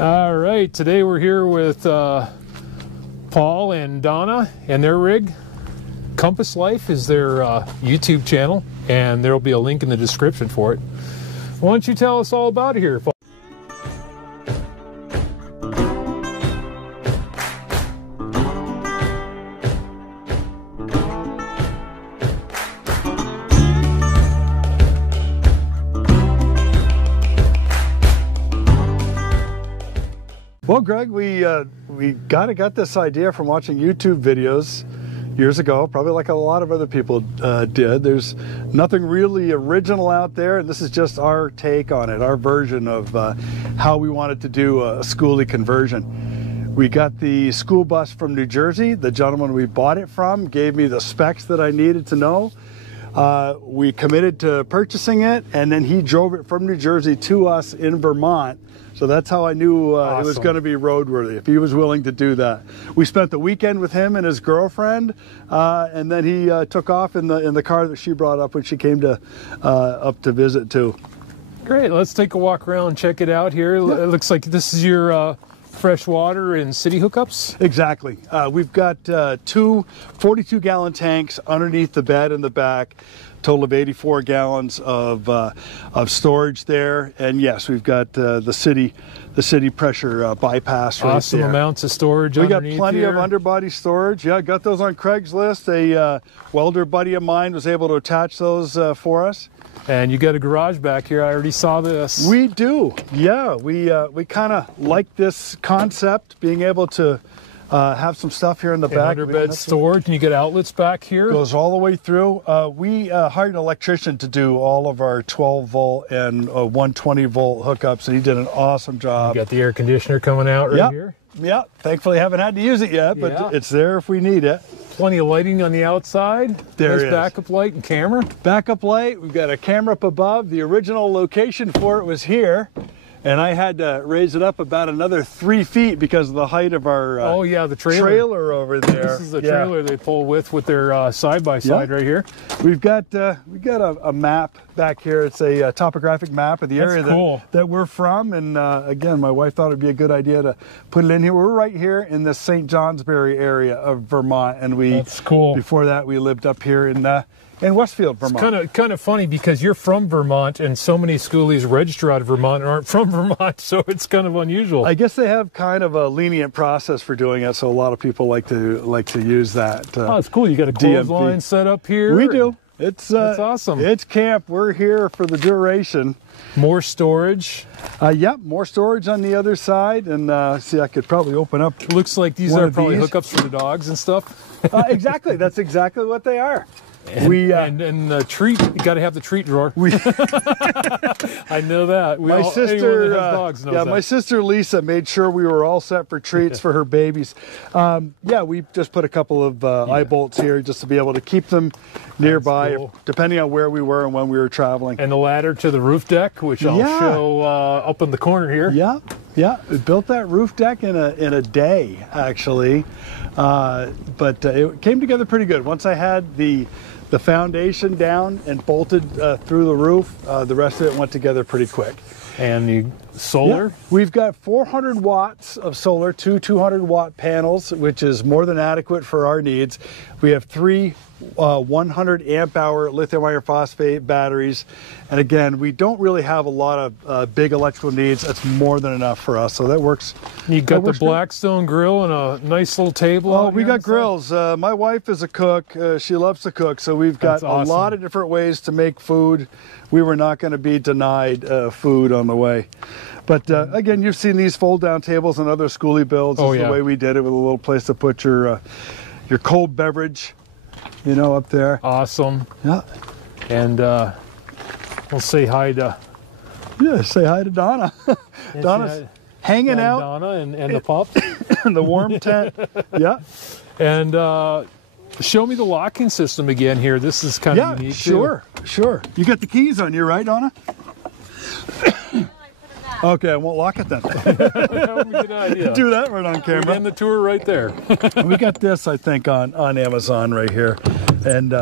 All right, today we're here with Paul and Donna and their rig. Compass Life is their YouTube channel, and there will be a link in the description for it. Why don't you tell us all about it here, Paul? Well, Greg, we got this idea from watching YouTube videos years ago, probably like a lot of other people did. There's nothing really original out there, and this is just our take on it, our version of how we wanted to do a Skoolie conversion. We got the school bus from New Jersey. The gentleman we bought it from gave me the specs that I needed to know. We committed to purchasing it, and then he drove it from New Jersey to us in Vermont. So that's how I knew Awesome. It was going to be roadworthy, if he was willing to do that. We spent the weekend with him and his girlfriend, and then he took off in the car that she brought up when she came to up to visit too. Great, let's take a walk around and check it out here. Yeah. It looks like this is your fresh water and city hookups. Exactly. We've got two 42-gallon tanks underneath the bed in the back. Total of 84 gallons of storage there, and yes, we've got the city pressure bypass right Awesome there. amounts of storage. We got underneath plenty here. of underbody storage. Yeah, got those on Craigslist. A welder buddy of mine was able to attach those for us. And you got a garage back here. I already saw this. We do. Yeah, we kind of like this concept, being able to have some stuff here in the back. Underbed storage, and you get outlets back here. Goes all the way through. We hired an electrician to do all of our 12-volt and 120-volt hookups, and he did an awesome job. You got the air conditioner coming out right here. Yeah, thankfully haven't had to use it yet, but it's there if we need it. Plenty of lighting on the outside. There nice is. Backup light and camera. Backup light. We've got a camera up above. The original location for it was here, and I had to raise it up about another 3 feet because of the height of our the trailer over there. This is the trailer they pull with their side-by-side right here. We've got a map back here. It's a topographic map of the area that we're from, and again, my wife thought it'd be a good idea to put it in here. We're right here in the St. Johnsbury area of Vermont, and That's cool. Before that, we lived up here in Westfield, Vermont. It's kind of funny because you're from Vermont, and so many Skoolies register out of Vermont and aren't from Vermont, so it's kind of unusual. I guess they have kind of a lenient process for doing it, so a lot of people like to use that. It's cool. You got a clothesline set up here. We do. It's awesome. It's camp. We're here for the duration. More storage. Yep, more storage on the other side, and see, I could probably open up. It looks like these are probably hookups for the dogs and stuff. Exactly. That's exactly what they are. And the treat, you got to have the treat drawer. I know that. Anyone that has dogs knows that. My sister Lisa made sure we were all set for treats for her babies. We just put a couple of eye bolts here just to be able to keep them nearby, depending on where we were and when we were traveling. And the ladder to the roof deck, which I'll show up in the corner here. Yeah, we built that roof deck in a day, actually, but it came together pretty good. Once I had the foundation down and bolted through the roof, the rest of it went together pretty quick. And the solar? Yeah. We've got 400 watts of solar, two 200-watt panels, which is more than adequate for our needs. We have three 100-amp-hour lithium iron phosphate batteries. And again, we don't really have a lot of big electrical needs. That's more than enough for us, so that works. You got the Blackstone grill and a nice little table. Oh, we got grills. My wife is a cook. She loves to cook, so we've got a lot of different ways to make food. We were not going to be denied food on the way. But again, you've seen these fold-down tables and other Skoolie builds. This is the way we did it, with a little place to put your cold beverage, up there. Awesome. Yeah. And we'll say hi to... Yeah, say hi to Donna. Donna's hanging out. Donna and the pups. In the warm tent. Yeah. And show me the locking system again here. This is kind of unique. Sure. You got the keys on you, right, Donna? I put them back. Okay, I won't lock it then. That would be a good idea. Do that right on camera. And the tour right there. We got this, I think, on Amazon right here, and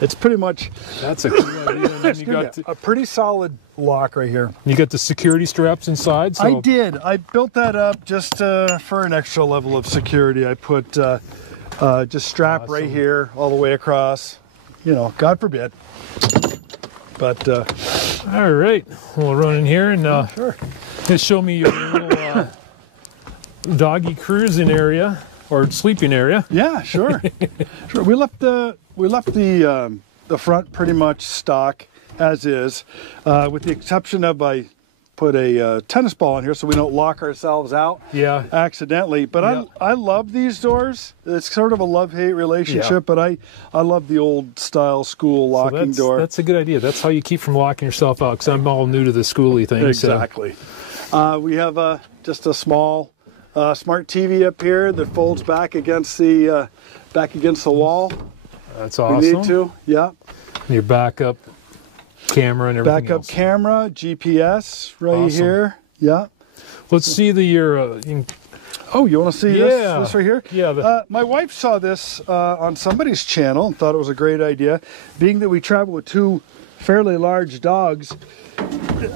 it's pretty much. That's a good idea. And then you got a pretty solid lock right here. You got the security straps inside. So I did. I built that up just for an extra level of security. I put just strap right here all the way across. You know, God forbid. But all right, we'll run in here and sure. just show me your little doggy cruising area or sleeping area. Yeah, sure. Sure. We left the front pretty much stock as is, with the exception of I put a tennis ball in here so we don't lock ourselves out accidentally. But yeah. I love these doors. It's sort of a love-hate relationship, but I love the old style school locking door. That's a good idea. That's how you keep from locking yourself out, because I'm all new to the Skoolie thing. Exactly. So. We have just a small smart TV up here that folds back against the wall. That's awesome. We need to, yeah. Your backup camera and everything Backup else. camera, GPS right Awesome. Here. Yeah. Let's see the Oh, you want to see this right here? Yeah. My wife saw this on somebody's channel and thought it was a great idea. Being that we travel with two fairly large dogs,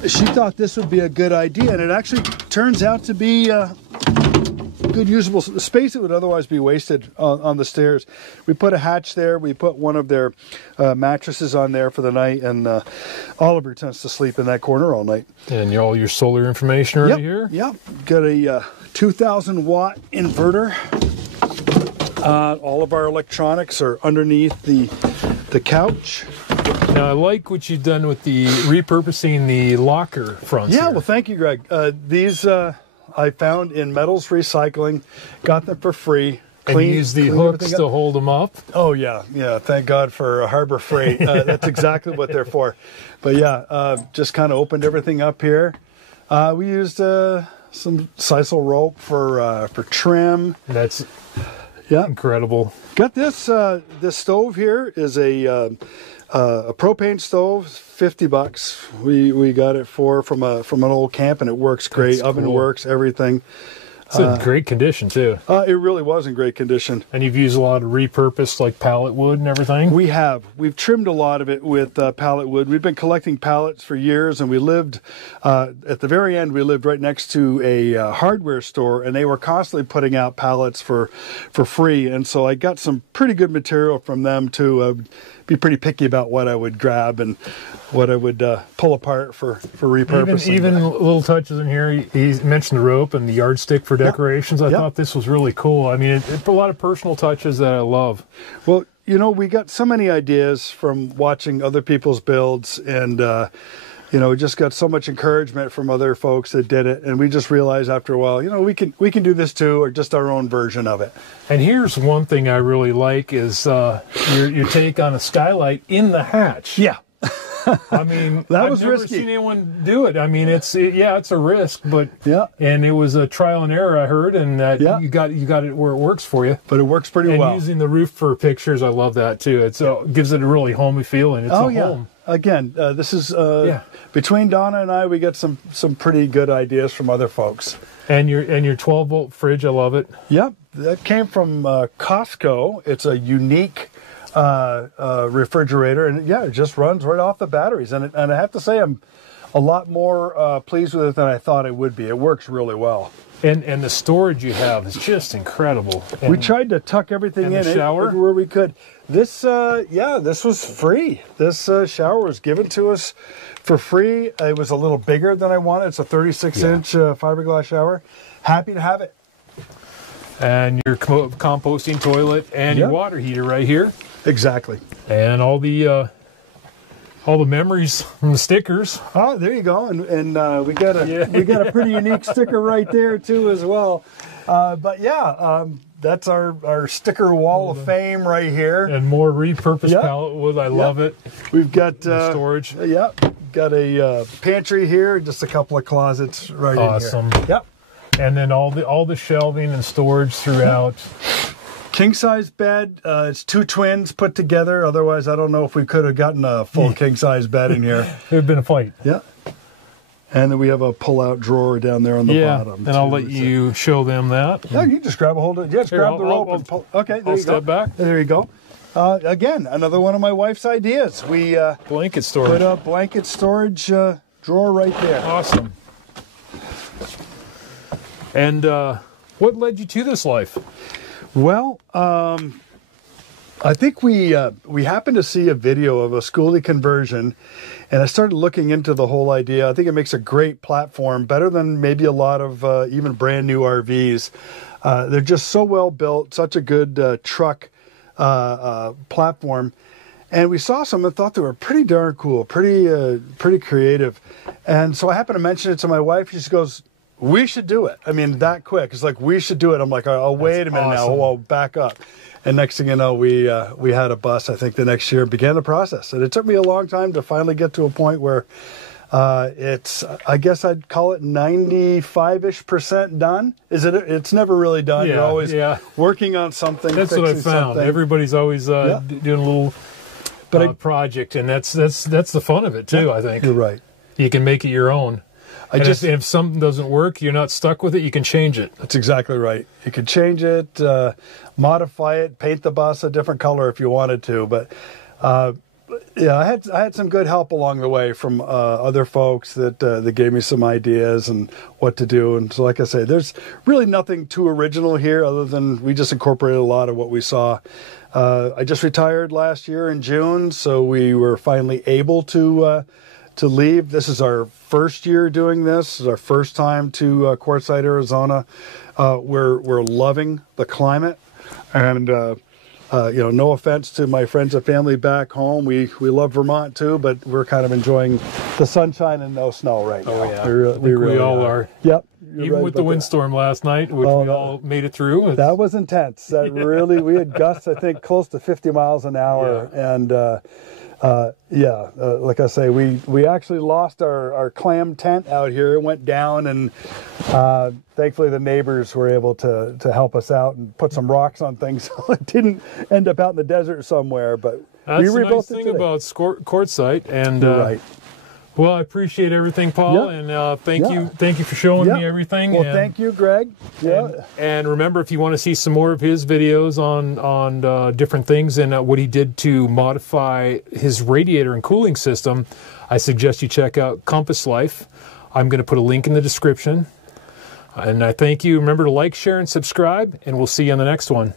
she thought this would be a good idea, and it actually turns out to be good usable space that would otherwise be wasted on the stairs. We put a hatch there. We put one of their mattresses on there for the night, and Oliver tends to sleep in that corner all night. And all your solar information right here. Yep. Got a 2,000 watt inverter. All of our electronics are underneath the couch. Now I like what you've done with the repurposing the locker fronts. Yeah. here. Well, thank you, Greg. These I found in Metals Recycling. Got them for free. And use the hooks to hold them up. Oh yeah, yeah. Thank God for Harbor Freight. That's exactly what they're for. But yeah, just kind of opened everything up here. We used some sisal rope for trim. That's yeah, incredible. Got this. This stove here is a propane stove, $50. We got it from an old camp, and it works great. That's Oven cool. works, everything. It's in great condition too. It really was in great condition. And you've used a lot of repurposed like pallet wood and everything? We have. We've trimmed a lot of it with pallet wood. We've been collecting pallets for years, and we lived, at the very end, we lived right next to a hardware store, and they were constantly putting out pallets for free. And so I got some pretty good material from them to be pretty picky about what I would grab and what I would pull apart for repurposing. Even little touches in here. He mentioned the rope and the yardstick for decorations. I thought this was really cool. I mean, it's a lot of personal touches that I love. Well, you know, we got so many ideas from watching other people's builds, and you know, we just got so much encouragement from other folks that did it, and we just realized after a while, you know, we can do this too, or just our own version of it. And here's one thing I really like is your take on a skylight in the hatch. Yeah. I mean, I've never risky. seen anyone do it. I mean, it's a risk, but and it was a trial and error, I heard, and that you got it where it works for you. But it works pretty well. And using the roof for pictures, I love that too. It gives it a really homey feeling. It's a home. Again, this is between Donna and I, we got some pretty good ideas from other folks. And your 12-volt fridge, I love it. Yep, that came from Costco. It's a unique refrigerator, and it just runs right off the batteries. And I have to say, I'm a lot more pleased with it than I thought it would be. It works really well. And the storage you have is just incredible. And we tried to tuck everything in everywhere we could. This was free. This shower was given to us for free. It was a little bigger than I wanted. It's a 36-inch fiberglass shower. Happy to have it. And your composting toilet and your water heater right here. Exactly. And all the memories and the stickers. Oh, there you go. And we got a pretty unique sticker right there too as well. That's our sticker wall of fame right here. And more repurposed pallet wood. I love it. We've got storage. Got a pantry here, just a couple of closets right in here. Awesome. Yep. And then all the shelving and storage throughout. King size bed. It's two twins put together. Otherwise, I don't know if we could have gotten a full king size bed in here. There'd been a fight. Yeah. And then we have a pull-out drawer down there on the bottom. And I'll let you show them that. Yeah, you just grab a hold of it. Just grab the rope and pull. Okay, there you go. Step back. There you go. Again, another one of my wife's ideas. We blanket storage. Put a blanket storage drawer right there. Awesome. And what led you to this life? Well, I think we happened to see a video of a Skoolie conversion, and I started looking into the whole idea. I think it makes a great platform, better than maybe a lot of even brand new RVs. They're just so well built, such a good truck platform. And we saw some and thought they were pretty darn cool, pretty creative. And so I happened to mention it to my wife. She just goes, "We should do it." I mean, that quick. It's like, we should do it. I'm like, "Oh, wait a minute now. I'll back up." And next thing you know, we had a bus, I think, the next year, began the process. And it took me a long time to finally get to a point where it's, I guess I'd call it 95-ish% done. It's never really done. You're always working on something. That's what I found. Something. Everybody's always doing a little project, and that's the fun of it too. I think you're right. You can make it your own. If something doesn't work, you're not stuck with it. You can change it. That's exactly right. You could change it, modify it, paint the bus a different color if you wanted to. But I had some good help along the way from other folks that gave me some ideas and what to do. And so, like I say, there's really nothing too original here, other than we just incorporated a lot of what we saw. I just retired last year in June, so we were finally able to leave. This is our first year doing this. This is our first time to Quartzsite, Arizona. We're loving the climate, and no offense to my friends and family back home. We love Vermont too, but we're kind of enjoying the sunshine and no snow right now. Oh yeah, we all are. Yep. Even with the windstorm last night, which we all made it through. That was intense. That really, we had gusts, I think, close to 50 miles an hour, and like I say, we actually lost our clam tent out here. It went down, and thankfully the neighbors were able to help us out and put some rocks on things, so it didn't end up out in the desert somewhere. But that's we the rebuilt nice it thing today. about Quartzsite, and right. Well, I appreciate everything, Paul, and thank you for showing me everything. Well, thank you, Greg. And remember, if you want to see some more of his videos on different things and what he did to modify his radiator and cooling system, I suggest you check out Compass Life. I'm going to put a link in the description. And I thank you. Remember to like, share, and subscribe, and we'll see you on the next one.